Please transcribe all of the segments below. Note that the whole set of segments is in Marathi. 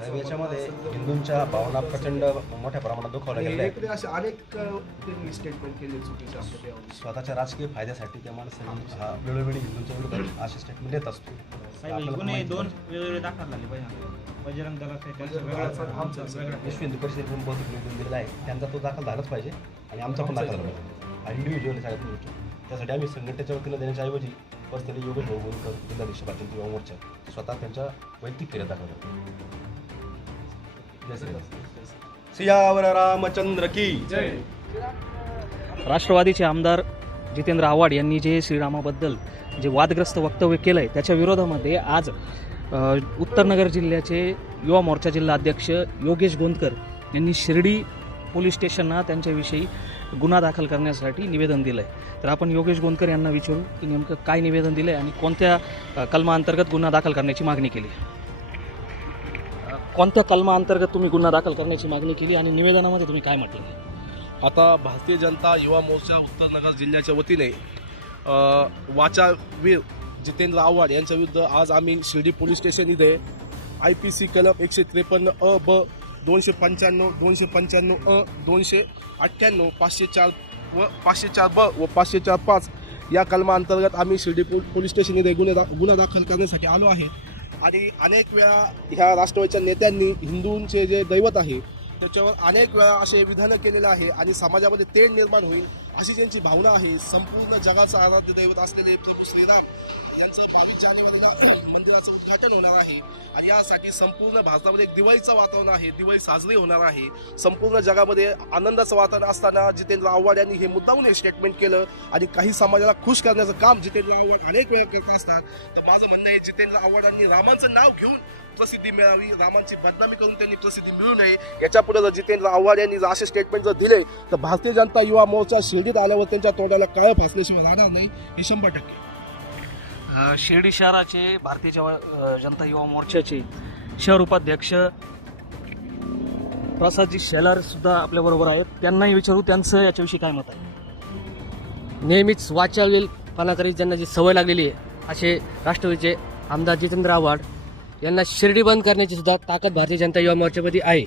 साहेब याच्यामध्ये हिंदूंच्या भावना प्रचंड मोठ्या प्रमाणात दुखावल्या आहेत. असे अनेक त्यांनी स्टेटमेंट केले चुकीचे आपल्या त्यावर. स्वतःच्या राजकीय फायद्यासाठी त्या माणसांनी हा वेळोवेळी हिंदूंच्या विरोधात असे स्टेटमेंट देत असतो. साहेब आपल्याला गुन्हे माहिती दोन आहे. वेगवेगळे दाखल झाले पाहिजे बजरंग दलाचा आहे, त्यांचा वेगळा आमचा- आमचा वेगळा विश्व हिंदू परिषदेतून बहुतेक निवेदन दिलेलं आहे. त्यांचा तो दाखल झालाच पाहिजे आणि आमचा पण दाखल झाला पाहिजे. हा इंडिव्हिज्युअल सगळ्यात गोष्ट त्यासाठी आम्ही संघटनेच्या वतीनं देण्याच्या ऐवजी पर्सनली योगेश भाऊ बोलकर जिल्हाधीश पाटील युवा मोर्चा स्वतः त्यांच्या वैयक्तिक जय श्रीराम सियावर रामचंद्र की राष्ट्रवादीचे आमदार जितेंद्र आव्हाड यांनी जे श्रीरामाबद्दल जे वादग्रस्त वक्तव्य केलं आहे त्याच्या विरोधामध्ये आज उत्तरनगर जिल्ह्याचे युवा मोर्चा जिल्हा अध्यक्ष योगेश गोंदकर यांनी शिर्डी पोलीस स्टेशनला त्यांच्याविषयी गुन्हा दाखल करण्यासाठी निवेदन दिलं आहे तर आपण योगेश गोंदकर यांना विचारू की नेमकं काय निवेदन दिलं आहे आणि कोणत्या कलमाअंतर्गत गुन्हा दाखल करण्याची मागणी केली आहे? कोणत्या कलमाअंतर्गत तुम्ही गुन्हा दाखल करण्याची मागणी केली आणि निवेदनामध्ये तुम्ही काय म्हटलं? आता भारतीय जनता युवा मोर्चा उत्तरनगर जिल्ह्याच्या वतीने वाचावीर जितेंद्र आव्हाड यांच्या विरुद्ध आज आम्ही शिर्डी पोलीस स्टेशन इथे आय पी सी कलम एकशे त्रेपन्न अ ब दोनशे पंच्याण्णव दोनशे पंच्याण्णव अ दोनशे अठ्ठ्याण्णव पाचशे चार व पाचशे चार ब व पाचशे चार पाच या कलमाअंतर्गत आम्ही शिर्डी पो पोलीस स्टेशन इथे गुन्हे दा गुन्हा दाखल करण्यासाठी आलो आहे. आणि अनेक वेळा ह्या राष्ट्रवादीच्या नेत्यांनी हिंदूंचे जे दैवत आहे त्याच्यावर अनेक वेळा असे विधानं केलेलं आहे आणि समाजामध्ये तेढ निर्माण होईल अशी ज्यांची भावना आहे संपूर्ण जगाचं आराध्य दैवत असलेले प्रभू श्रीराम यांचं बावीस जानेवारीला मंदिराचं उद्घाटन होणार आहे. आणि यासाठी संपूर्ण भारतामध्ये एक दिवाळीचं वातावरण आहे. दिवाळी साजरी होणार आहे. संपूर्ण जगामध्ये आनंदाचं वातावरण असताना जितेंद्र आव्हाड यांनी हे मुद्दाहून हे स्टेटमेंट केलं. आणि काही समाजाला खुश करण्याचं काम जितेंद्र आव्हाड अनेक वेळा करत असतात. तर माझं म्हणणं आहे जितेंद्र आव्हाडांनी रामांचं नाव घेऊन प्रसिद्धी मिळावी. रामांची बदनामी करून त्यांनी प्रसिद्धी मिळू नये. याच्यापुढे जर जितेंद्र आव्हाड यांनी जर असे स्टेटमेंट जर दिले तर भारतीय जनता युवा मोर्चा शिर्डीत आल्यावर त्यांच्या तोंडाला काळ फासल्याशिवाय राहणार नाही. हे शंभर टक्के. शिर्डी शहराचे भारतीय जवा- जनता युवा मोर्चाचे शहर उपाध्यक्ष प्रसादजी शेलार सुद्धा आपल्या बरोबर आहेत. त्यांनाही विचारू त्यांचं याच्याविषयी काय मत आहे? नेहमीच वाचावेलपणा करीत ज्यांना जी सवय लागलेली आहे असे राष्ट्रवादीचे आमदार जितेंद्र आव्हाड यांना शिर्डी बंद करण्याची सुद्धा ताकद भारतीय जनता युवा मोर्चामध्ये आहे.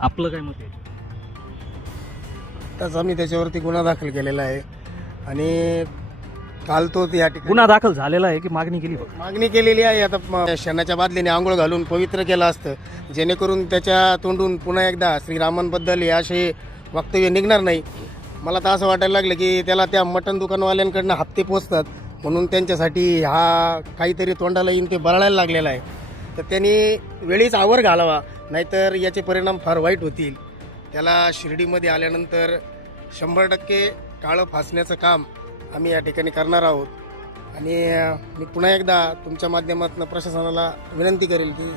आपलं काय मत आहे? त्याचा मी त्याच्यावरती गुन्हा दाखल केलेला आहे. आणि काल तो या ठिकाणी गुन्हा दाखल झालेला आहे की मागणी केली फक्त? मागणी केलेली आहे. आता म- शेणाच्या बादलीने आंघोळ घालून पवित्र केलं असतं. जेणेकरून त्याच्या तोंडून पुन्हा एकदा श्रीरामांबद्दल हे असे वक्तव्य निघणार नाही. मला तर असं वाटायला लागलं की त्याला त्या मटण दुकानवाल्यांकडनं हप्ते पोचतात. म्हणून त्यांच्यासाठी हा काहीतरी तोंडाला येऊन ते बरळायला लागलेला आहे. तर त्यांनी वेळीच आवर घालावा. नाहीतर याचे परिणाम फार वाईट होतील. त्याला शिर्डीमध्ये आल्यानंतर शंभर टक्के काळं फासण्याचं काम आम्ही या ठिकाणी करणार आहोत. आणि मी पुन्हा एकदा तुमच्या माध्यमातून प्रशासनाला विनंती करेल की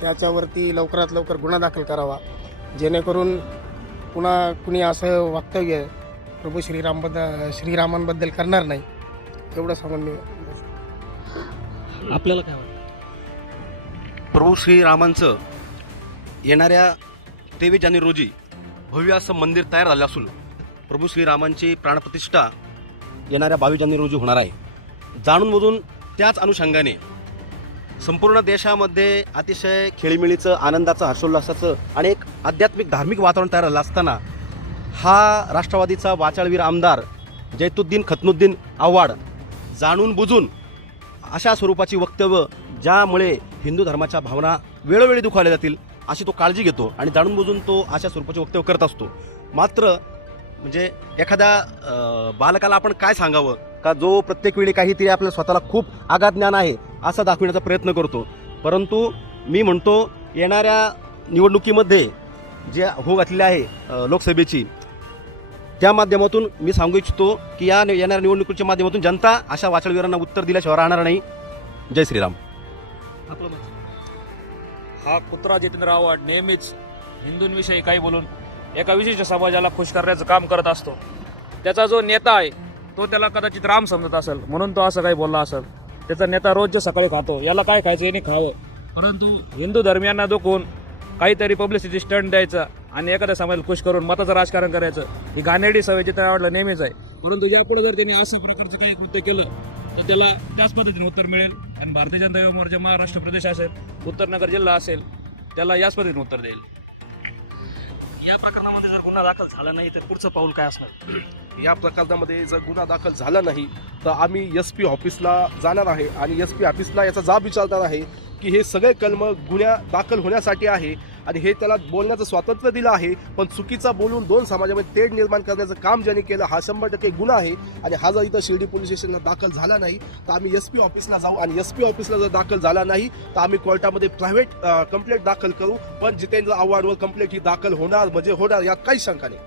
त्याच्यावरती लवकरात लवकर गुन्हा दाखल करावा. जेणेकरून पुन्हा कुणी असं वक्तव्य प्रभू श्रीरामबद्दल श्रीरामांबद्दल करणार नाही एवढं सांगून मी आपल्याला काय वाटतं? प्रभू श्रीरामांचं येणाऱ्या तेवीस जानेवारी रोजी भव्य असं मंदिर तयार झालं असून प्रभू श्रीरामांची प्राणप्रतिष्ठा येणाऱ्या बावीस जानेवारी रोजी होणार आहे. जाणून बुजून त्याच अनुषंगाने संपूर्ण देशामध्ये अतिशय खेळीमेळीचं आनंदाचं हर्षोल्लासाचं आणि एक आध्यात्मिक धार्मिक वातावरण तयार झालं असताना हा राष्ट्रवादीचा वाचाळवीर आमदार जैतुद्दीन खतनुद्दीन आव्हाड जाणून बुजून अशा स्वरूपाची वक्तव्य ज्यामुळे हिंदू धर्माच्या भावना वेळोवेळी दुखावल्या जातील अशी तो काळजी घेतो आणि जाणून बुजून तो अशा स्वरूपाचे वक्तव्य करत असतो. मात्र म्हणजे एखाद्या बालकाला आपण काय सांगावं? का जो प्रत्येक वेळी काहीतरी आपल्या स्वतःला खूप आघात ज्ञान आहे असं दाखविण्याचा प्रयत्न करतो. परंतु मी म्हणतो येणाऱ्या निवडणुकीमध्ये जे हो घातलेली आहे लोकसभेची त्या माध्यमातून मी सांगू इच्छितो की या येणाऱ्या निवडणुकीच्या माध्यमातून जनता अशा वाचळवीरांना उत्तर दिल्याशिवाय राहणार नाही. जय श्रीराम. आपलं हा कुत्रा जितेंद्र आव्हाड नेहमीच हिंदूंविषयी काही बोलून एका विशिष्ट समाजाला खुश करण्याचं काम करत असतो. त्याचा जो नेता आहे तो त्याला कदाचित राम समजत असेल. म्हणून तो असं काही बोलला असेल. त्याचा नेता रोज सकाळी खातो. याला काय खायचं याने खावं. परंतु हिंदू धर्मियांना दुखून काहीतरी पब्लिसिटी स्टंट द्यायचा आणि एखाद्या समाजाला खुश करून मताचं राजकारण करायचं ही घाणेरडी सवय जितेंद्र आवडलं नेहमीच आहे. परंतु यापुढे जर त्यांनी असं प्रकारचं काही कृत्य केलं तर त्याला त्याच पद्धतीने उत्तर मिळेल. आणि भारतीय जनता युवा मोर्चा महाराष्ट्र प्रदेश असेल उत्तरनगर जिल्हा असेल त्याला याच पद्धतीने उत्तर देईल. या प्रकरणामध्ये जर गुन्हा दाखल झाला नाही तर पुढचं पाऊल काय असणार? या प्रकरणामध्ये जर गुन्हा दाखल झाला नाही तर आम्ही एस पी ऑफिसला जाणार आहे आणि एस पी ऑफिसला याचा जाब विचारणार आहे की हे सगळे कलम गुन्हा दाखल होण्यासाठी आहे. आणि हे त्याला बोलण्याचं स्वातंत्र्य दिलं आहे. पण चुकीचा बोलून दोन समाजामध्ये तेढ निर्माण करण्याचं काम ज्यांनी केलं हा शंभर टक्के गुन्हा आहे. आणि हा जर इथं शिर्डी पोलीस स्टेशनला दाखल झाला नाही तर आम्ही एस पी ऑफिसला जाऊ. आणि एस पी ऑफिसला जर दाखल झाला नाही तर आम्ही कोर्टामध्ये प्रायव्हेट कंप्लेंट दाखल करू. पण जितेंद्र आव्हाडवर कंप्लेंट ही दाखल होणार म्हणजे होणार यात काही शंका नाही.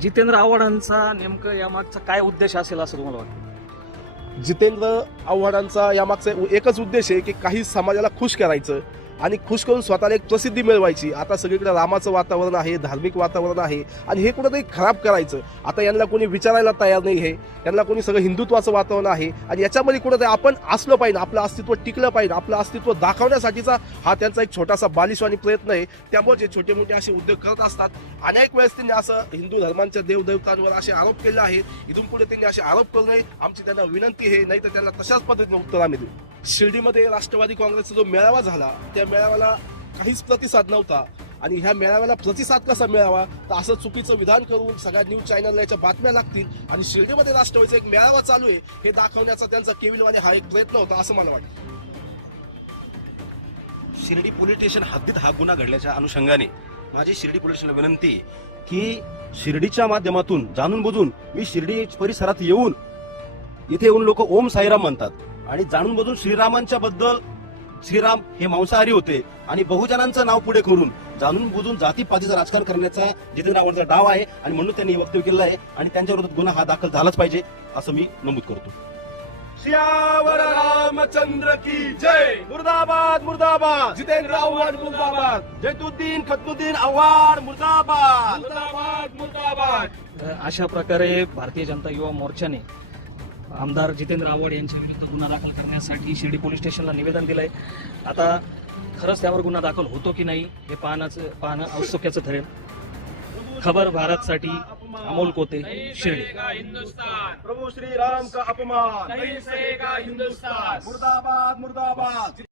जितेंद्र आव्हाडांचा नेमकं यामागचा काय उद्देश असेल असं तुम्हाला वाटतं? जितेंद्र आव्हाडांचा यामागचा एकच उद्देश आहे की काही समाजाला खुश करायचं. आणि खुश करून स्वतःला एक प्रसिद्धी मिळवायची. आता सगळीकडे रामाचं वातावरण आहे धार्मिक वातावरण आहे आणि हे कुठंतरी खराब करायचं. आता यांना कोणी विचारायला तयार नाही हे. यांना कोणी सगळं हिंदुत्वाचं वातावरण आहे आणि याच्यामध्ये कुठंतरी आपण असलं पाहिजे आपलं अस्तित्व टिकलं पाहिजे आपलं अस्तित्व दाखवण्यासाठीचा हा त्यांचा एक छोटासा बालिशवानी प्रयत्न आहे. त्यामुळे जे छोटे मोठे असे उद्योग करत असतात अनेक वेळेस त्यांनी असं हिंदू धर्मांच्या देवदेवतांवर असे आरोप केले आहेत. इथून पुढे त्यांनी असे आरोप करू नये. आमची त्यांना विनंती आहे नाही तर त्यांना तशाच पद्धतीने उत्तर आम्ही देऊ. शिर्डीमध्ये राष्ट्रवादी काँग्रेसचा जो मेळावा झाला त्या मेळाव्याला काहीच प्रतिसाद नव्हता. आणि ह्या मेळाव्याला प्रतिसाद कसा मिळावा तर असं चुकीचं विधान करून सगळ्या न्यूज चॅनलला याच्या बातम्या लागतील आणि शिर्डीमध्ये राष्ट्रवादीचा एक मेळावा चालू आहे हे दाखवण्याचा त्यांचा केविनमध्ये हा एक प्रयत्न होता असं मला वाटतं. शिर्डी पोलीस स्टेशन हद्दीत हा गुन्हा घडल्याच्या अनुषंगाने माझी शिर्डी पोलीस स्टेशनला विनंती की शिर्डीच्या माध्यमातून जाणून बुजून मी शिर्डी परिसरात येऊन इथे येऊन लोक ओम साईराम म्हणतात. आणि जाणून बुजून श्रीरामांच्या बद्दल श्रीराम हे मांसाहारी होते. आणि बहुजनांचं नाव पुढे करून जाणून बुजून जातीपातीचं राजकारण करण्याचा जितेंद्र आव्हाडचा डाव आहे. आणि म्हणून त्यांनी हे वक्तव्य केलं आहे. आणि त्यांच्या विरोधात गुन्हा हा दाखल झालाच पाहिजे असं मी नमूद करतो. श्यावर रामचंद्र की जय! मुर्दाबाद मुर्दाबाद! जितेंद्र आव्हाड मुर्दाबाद! जैतुद्दीन खतुद्दीन आव्हाड मुर्दाबाद! मुर्दाबाद मुर्दाबाद! अशा प्रकारे भारतीय जनता युवा मोर्चाने आमदार जितेंद्र आव्हाड यांच्या विरुद्ध गुन्हा दाखल करण्यासाठी शिर्डी पोलीस स्टेशनला निवेदन दिलंय. आता खरंच त्यावर गुन्हा दाखल होतो की नाही हे पाहण्याचं पाहणं औत्सुक्याचं ठरेल. खबर भारतसाठी अमोल कोते शिर्डी. हिंदुस्तान प्रभू श्री राम का अपमान. हिंदुस्तान. मुर्दाबाद मुर्दाबाद.